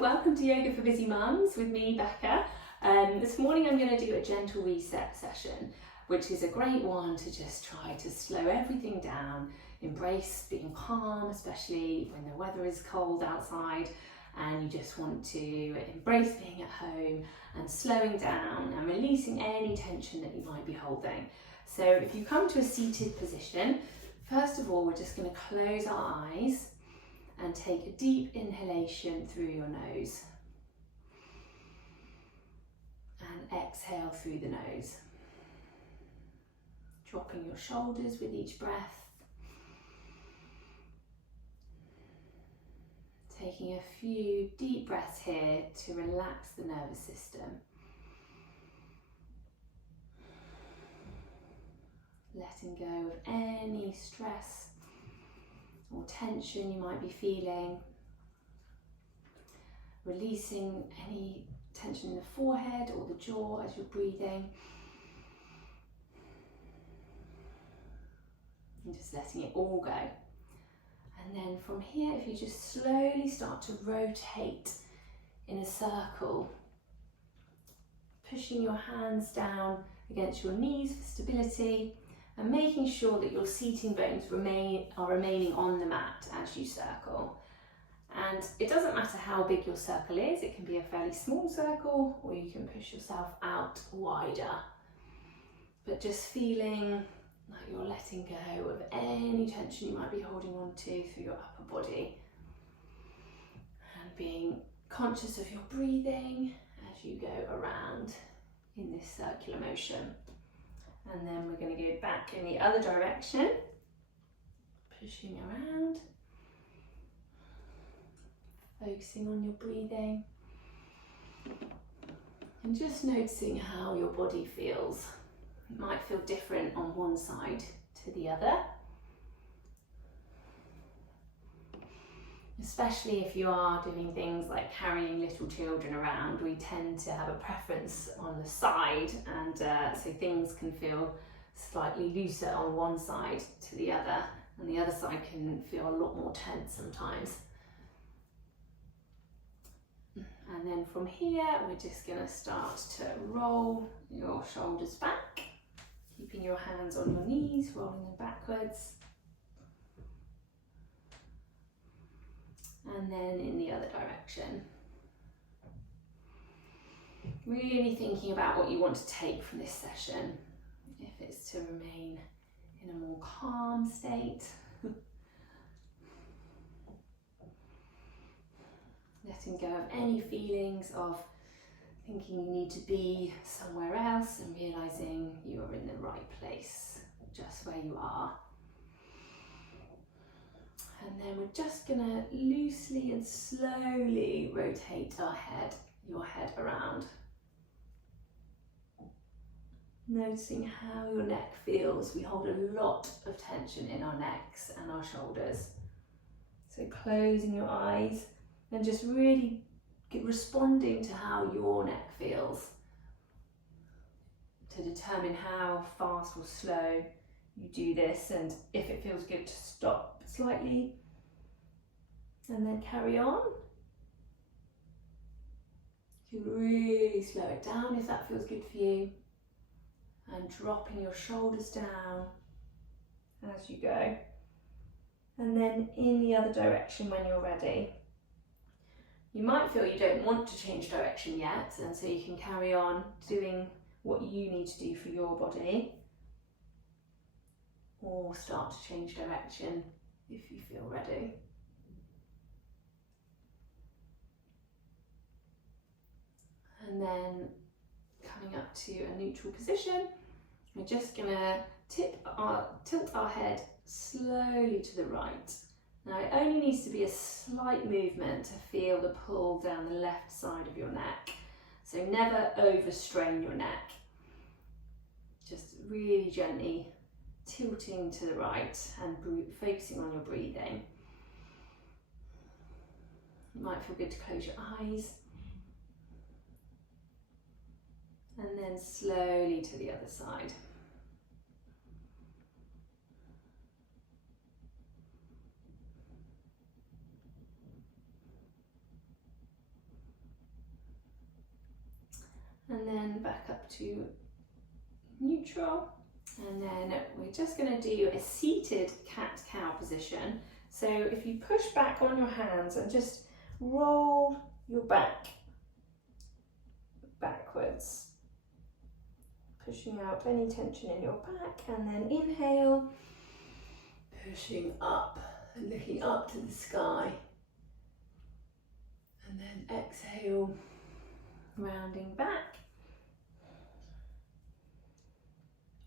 welcome to Yoga for Busy Mums with me, Becca. This morning I'm going to do a gentle reset session, which is a great one to just try to slow everything down, embrace being calm, especially when the weather is cold outside and you just want to embrace being at home and slowing down and releasing any tension that you might be holding. So if you come to a seated position, first of all we're just going to close our eyes and take a deep inhalation through your nose and exhale through the nose, dropping your shoulders with each breath, taking a few deep breaths here to relax the nervous system, letting go of any stress or tension you might be feeling, releasing any tension in the forehead or the jaw as you're breathing, and just letting it all go. And then from here, if you just slowly start to rotate in a circle, pushing your hands down against your knees for stability, and making sure that your seating bones are remaining on the mat as you circle. And it doesn't matter how big your circle is, it can be a fairly small circle or you can push yourself out wider. But just feeling like you're letting go of any tension you might be holding on to through your upper body. And being conscious of your breathing as you go around in this circular motion. And then we're going to go back in the other direction, pushing around, focusing on your breathing, and just noticing how your body feels. It might feel different on one side to the other, especially if you are doing things like carrying little children around. We tend to have a preference on the side, and so things can feel slightly looser on one side to the other, and the other side can feel a lot more tense sometimes. And then from here we're just going to start to roll your shoulders back, keeping your hands on your knees, rolling them backwards. And then in the other direction. Really thinking about what you want to take from this session. If it's to remain in a more calm state, letting go of any feelings of thinking you need to be somewhere else and realising you are in the right place, just where you are. And then we're just going to loosely and slowly rotate your head around. Noticing how your neck feels. We hold a lot of tension in our necks and our shoulders. So closing your eyes and just really responding to how your neck feels, to determine how fast or slow you do this, and if it feels good to stop slightly and then carry on. You can really slow it down if that feels good for you, and dropping your shoulders down as you go. And then in the other direction when you're ready. You might feel you don't want to change direction yet, and so you can carry on doing what you need to do for your body, or start to change direction if you feel ready. And then coming up to a neutral position, we're just going to tilt our head slowly to the right. Now it only needs to be a slight movement to feel the pull down the left side of your neck. So never overstrain your neck. Just really gently tilting to the right and focusing on your breathing. It might feel good to close your eyes. And then slowly to the other side. back up to neutral. And then we're just going to do a seated cat-cow position. So if you push back on your hands and just roll your back backwards, pushing out any tension in your back, and then inhale, pushing up and looking up to the sky, and then exhale, rounding back,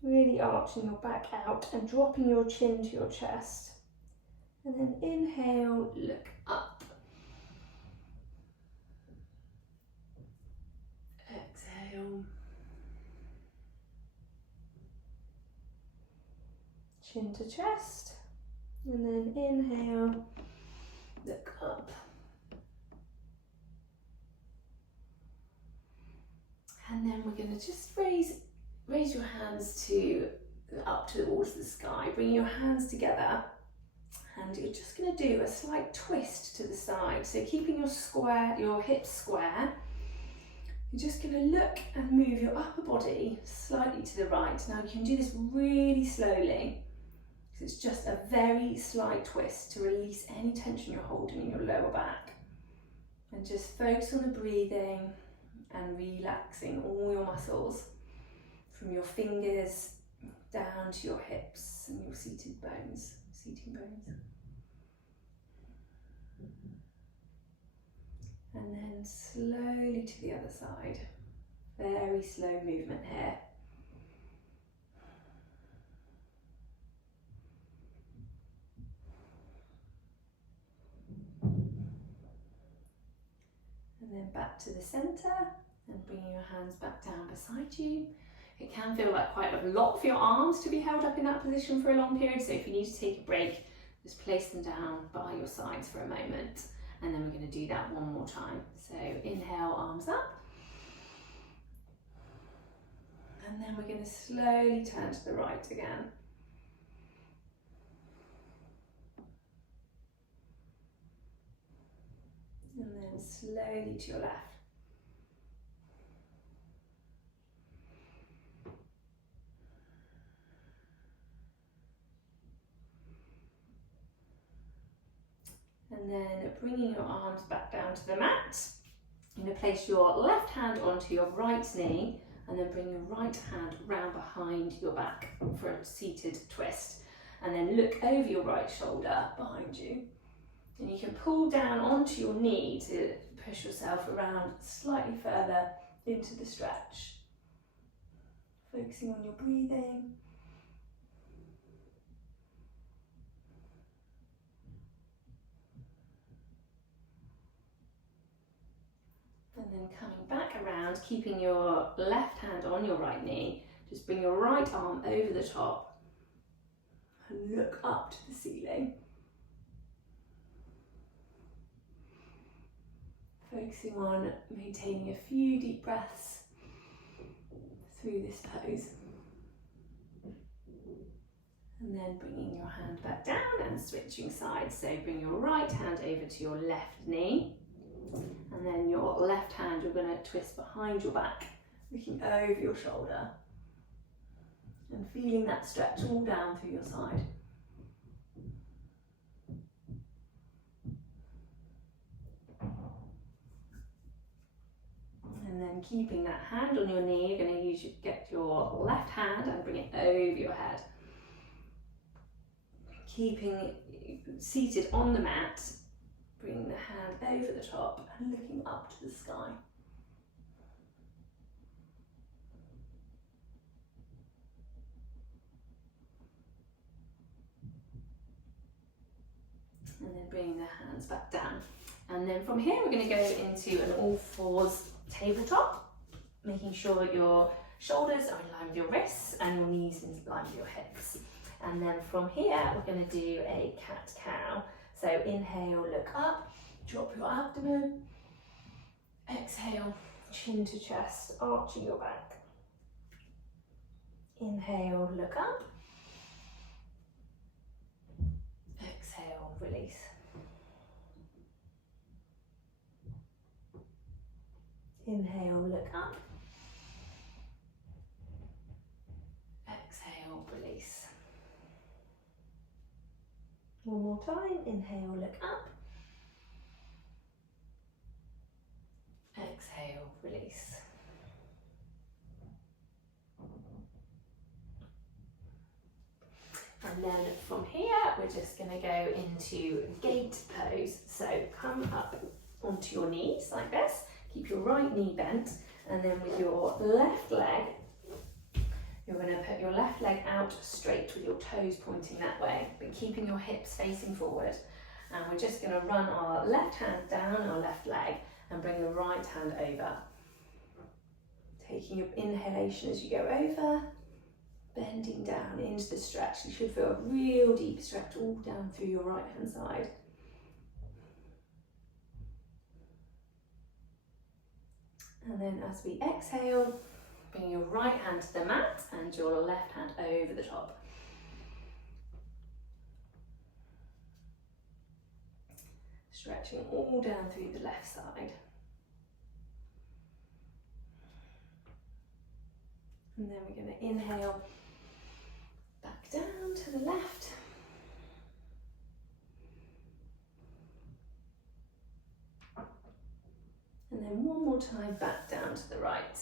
really arching your back out and dropping your chin to your chest, and then inhale, look up, exhale, chin to chest, and then inhale, look up. And then we're going to just raise your hands up towards the sky. Bring your hands together, and you're just going to do a slight twist to the side. So keeping your hips square, you're just going to look and move your upper body slightly to the right. Now you can do this really slowly, because it's just a very slight twist to release any tension you're holding in your lower back. And just focus on the breathing and relaxing all your muscles from your fingers down to your hips and your seating bones. And then slowly to the other side. Very slow movement here. And then back to the centre and bringing your hands back down beside you. It can feel like quite a lot for your arms to be held up in that position for a long period, so if you need to take a break, just place them down by your sides for a moment, and then we're going to do that one more time. So inhale, arms up, and then we're going to slowly turn to the right again. And then slowly to your left. And then bringing your arms back down to the mat, you're going to place your left hand onto your right knee, and then bring your right hand round behind your back for a seated twist. And then look over your right shoulder behind you. And you can pull down onto your knee to push yourself around slightly further into the stretch. Focusing on your breathing. And then coming back around, keeping your left hand on your right knee, just bring your right arm over the top and look up to the ceiling. Focusing on maintaining a few deep breaths through this pose. And then bringing your hand back down and switching sides. So bring your right hand over to your left knee. And then your left hand, you're going to twist behind your back, looking over your shoulder. And feeling that stretch all down through your side. And then keeping that hand on your knee, you're going to get your left hand and bring it over your head. Keeping seated on the mat, bring the hand over the top and looking up to the sky. And then bringing the hands back down. And then from here, we're going to go into an all fours tabletop, making sure that your shoulders are in line with your wrists and your knees in line with your hips. And then from here, we're going to do a cat-cow. So inhale, look up, drop your abdomen. Exhale, chin to chest, arching your back. Inhale, look up. Exhale, release. Inhale, look up. One more time, inhale, look up. Exhale, release. And then from here, we're just going to go into gate pose. So come up onto your knees like this, keep your right knee bent, and then with your left leg, you're going to put your left leg out straight with your toes pointing that way, but keeping your hips facing forward. And we're just going to run our left hand down our left leg and bring the right hand over. Taking your inhalation as you go over, bending down into the stretch. You should feel a real deep stretch all down through your right hand side. And then as we exhale, bring your right hand to the mat and your left hand over the top. Stretching all down through the left side. And then we're going to inhale back down to the left. And then one more time back down to the right.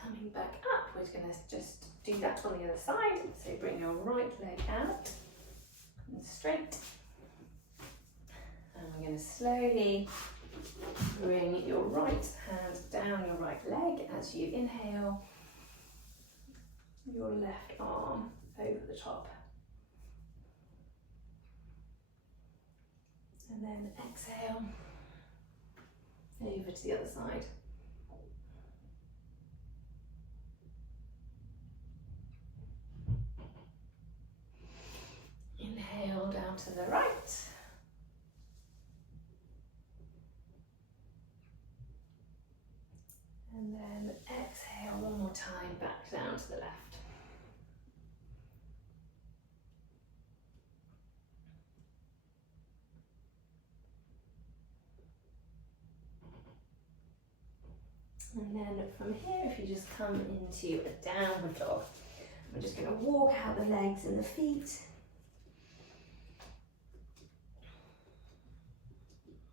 Coming back up, we're going to just do that on the other side. So bring your right leg out and straight. And we're going to slowly bring your right hand down your right leg as you inhale. Your left arm over the top. And then exhale over to the other side. Inhale down to the right. And then exhale one more time back down to the left. And then from here, if you just come into a downward dog, we're just going to walk out the legs and the feet.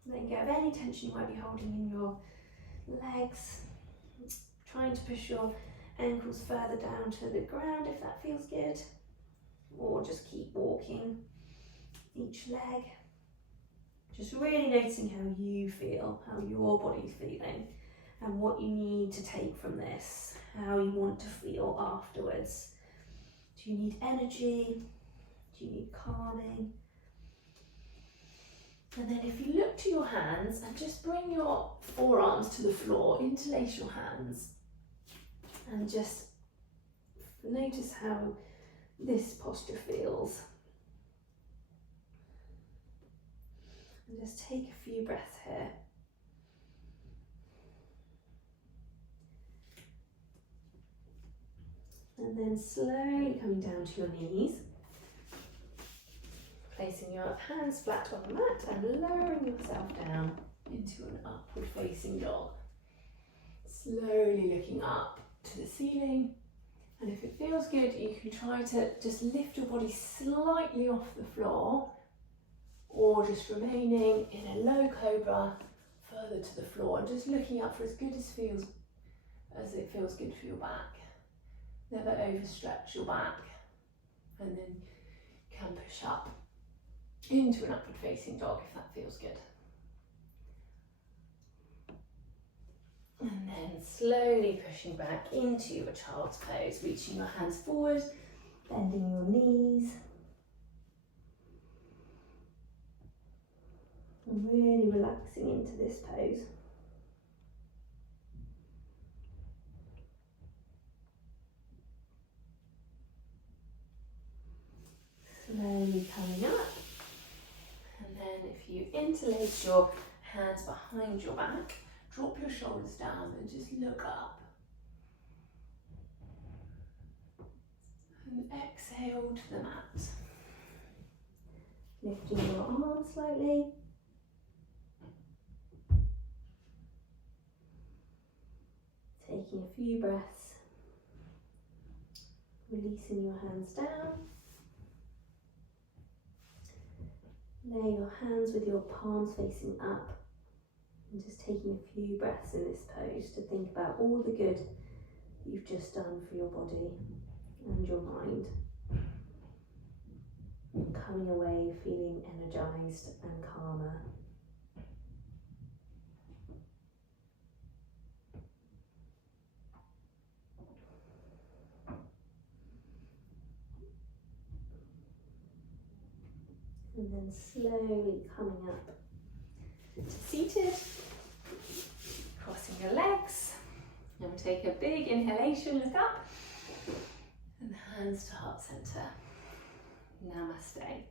Letting go of any tension you might be holding in your legs. Trying to push your ankles further down to the ground if that feels good. Or just keep walking each leg. Just really noticing how you feel, how your body's feeling, and what you need to take from this, how you want to feel afterwards. Do you need energy? Do you need calming? And then if you look to your hands and just bring your forearms to the floor, interlace your hands, and just notice how this posture feels. And just take a few breaths here. And then slowly coming down to your knees, placing your hands flat on the mat and lowering yourself down into an upward facing dog. Slowly looking up to the ceiling, and if it feels good, you can try to just lift your body slightly off the floor, or just remaining in a low cobra further to the floor and just looking up for as good as it feels good for your back. Never overstretch your back, and then can push up into an upward facing dog if that feels good. And then slowly pushing back into a child's pose, reaching your hands forward, bending your knees. And really relaxing into this pose. Slowly coming up, and then if you interlace your hands behind your back, drop your shoulders down and just look up. And exhale to the mat. Lifting your arms slightly. taking a few breaths, releasing your hands down. Lay your hands with your palms facing up and just taking a few breaths in this pose to think about all the good you've just done for your body and your mind. Coming away feeling energized and calmer. And then slowly coming up to seated, crossing your legs. And we'll take a big inhalation, look up, and hands to heart center. Namaste.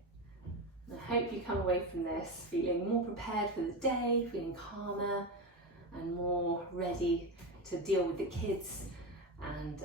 And I hope you come away from this feeling more prepared for the day, feeling calmer and more ready to deal with the kids and